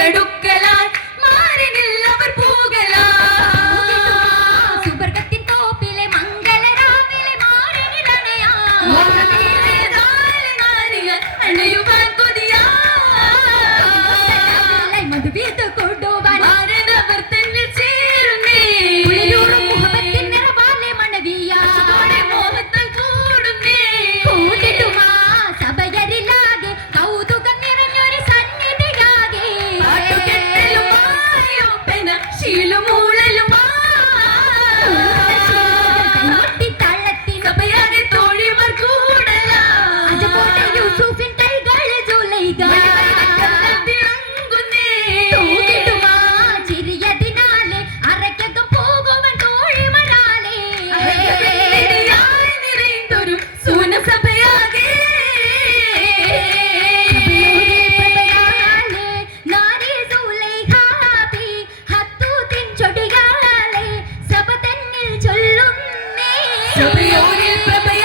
நடுக்க தளத்தின் சபையாக தோழிவர் கூட ചെറിയൊരു പ്രഭയ